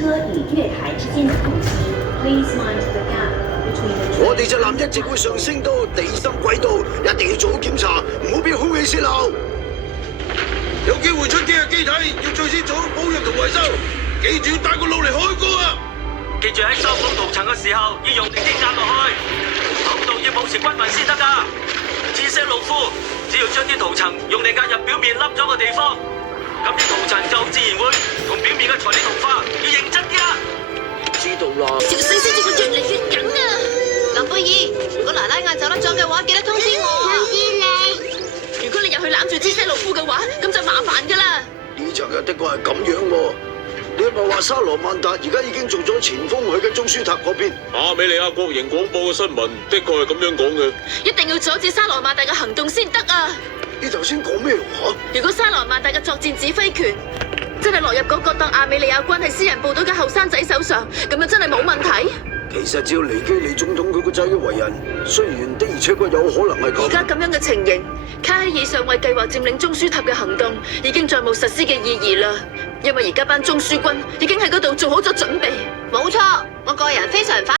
車與月台之間的空隙。Please mind the gap between the。我哋隻艦一直會上升到地心軌道，一定要做好檢查，唔好俾空氣泄漏。有機會出機嘅機體要最先做好保養同維修，記住要帶個路嚟開過啊！記住喺修補塗層嘅時候要用力啲壓落去，厚度要保持均勻先得㗎。知識老夫，只要將啲塗層用力壓入表面凹咗嘅地方，咁啲塗層就自然會同表面嘅材料同化。要認真啲啊！知道啦。條繩繩住佢越嚟越緊啊！林貝爾，如果奶奶嗌走甩咗嘅話，記得通知我啊！通知你。如果你入去攬住知識老夫嘅話，咁就麻煩㗎啦。呢隻嘅的確係咁樣喎。你係咪話沙羅曼達而家已經做咗前鋒去緊中樞塔嗰邊？亞美利亞國營廣播嘅新聞的確係咁樣講嘅。一定要阻止沙羅曼達嘅行動先得啊！你頭先講咩話？如果沙羅曼達嘅作戰指揮權真係落入嗰個當亞美利亞軍係私人部隊嘅後生仔手上，咁樣真係冇問題。其實只要尼基利總統佢個仔嘅為人，雖然的而且確有可能係咁。而家咁樣嘅情形，卡希爾上尉計劃佔領中樞塔嘅行動已經再冇實施嘅意義啦，因為而家班中樞軍已經喺嗰度做好咗準備。冇錯，我個人非常反